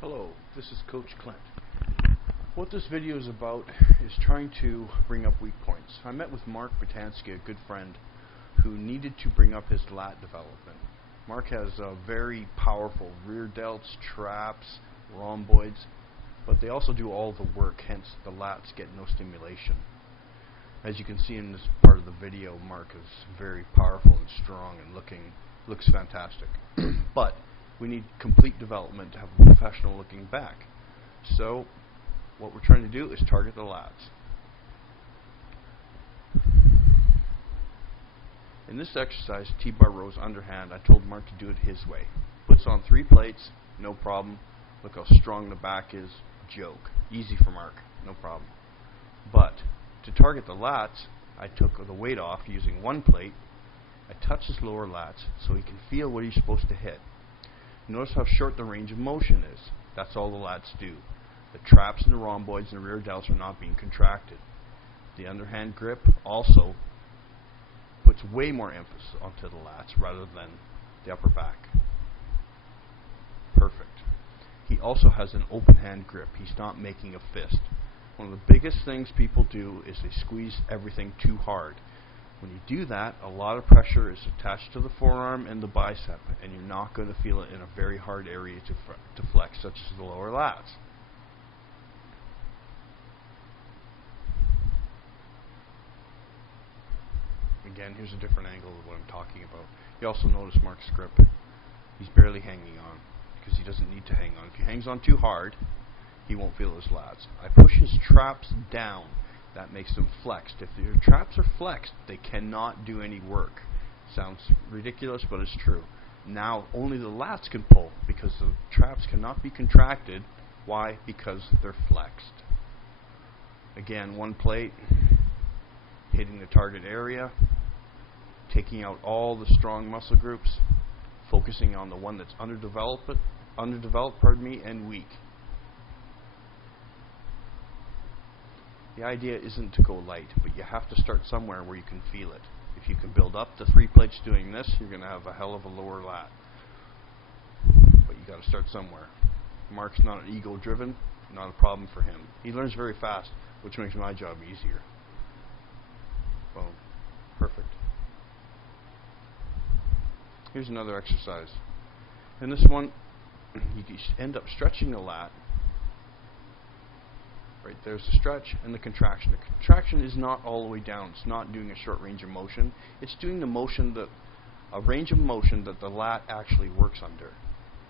Hello, this is Coach Clint. What this video is about is trying to bring up weak points. I met with Marc Bitansky, a good friend, who needed to bring up his lat development. Marc has very powerful rear delts, traps, rhomboids, but they also do all the work, hence the lats get no stimulation. As you can see in this part of the video, Marc is very powerful and strong and looks fantastic. But we need complete development to have a professional looking back. So what we're trying to do is target the lats. In this exercise, T-bar rows underhand, I told Marc to do it his way. Puts on 3 plates, no problem. Look how strong the back is, joke. Easy for Marc, no problem. But to target the lats, I took the weight off using 1 plate. I touch his lower lats so he can feel what he's supposed to hit. Notice how short the range of motion is. That's all the lats do. The traps and the rhomboids and the rear delts are not being contracted. The underhand grip also puts way more emphasis onto the lats rather than the upper back. Perfect. He also has an open hand grip. He's not making a fist. One of the biggest things people do is they squeeze everything too hard. When you do that, a lot of pressure is attached to the forearm and the bicep, and you're not going to feel it in a very hard area to flex, such as the lower lats. Again, here's a different angle of what I'm talking about. You also notice Marc's grip. He's barely hanging on, because he doesn't need to hang on. If he hangs on too hard, he won't feel his lats. I push his traps down. That makes them flexed. If your traps are flexed, they cannot do any work. Sounds ridiculous, but it's true. Now only the lats can pull because the traps cannot be contracted. Why? Because they're flexed. Again, 1 plate, hitting the target area, taking out all the strong muscle groups, focusing on the one that's underdeveloped, and weak. The idea isn't to go light, but you have to start somewhere where you can feel it. If you can build up the 3 plates doing this, you're going to have a hell of a lower lat. But you got to start somewhere. Marc's not an ego-driven, not a problem for him. He learns very fast, which makes my job easier. Boom. Perfect. Here's another exercise. In this one, you end up stretching the lat. Right, there's the stretch and the contraction. The contraction is not all the way down. It's not doing a short range of motion. It's doing a range of motion that the lat actually works under.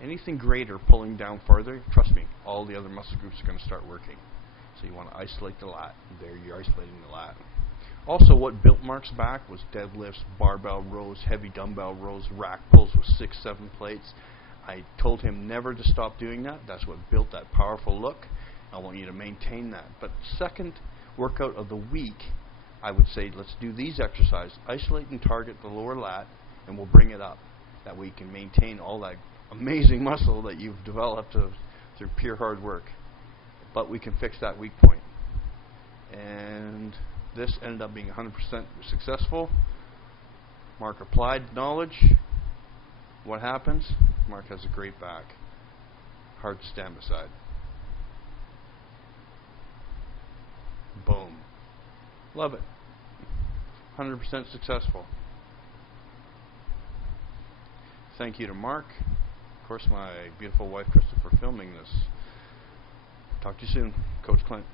Anything greater, pulling down farther, trust me, all the other muscle groups are going to start working. So you want to isolate the lat. There, you're isolating the lat. Also, what built Marc's back was deadlifts, barbell rows, heavy dumbbell rows, rack pulls with 6, 7 plates. I told him never to stop doing that. That's what built that powerful look. I want you to maintain that. But second workout of the week, I would say let's do these exercises. Isolate and target the lower lat, and we'll bring it up. That way you can maintain all that amazing muscle that you've developed through pure hard work. But we can fix that weak point. And this ended up being 100% successful. Marc applied knowledge. What happens? Marc has a great back. Hard to stand beside. Boom. Love it. 100% successful. Thank you to Marc. Of course, my beautiful wife, Krista, for filming this. Talk to you soon. Coach Clint.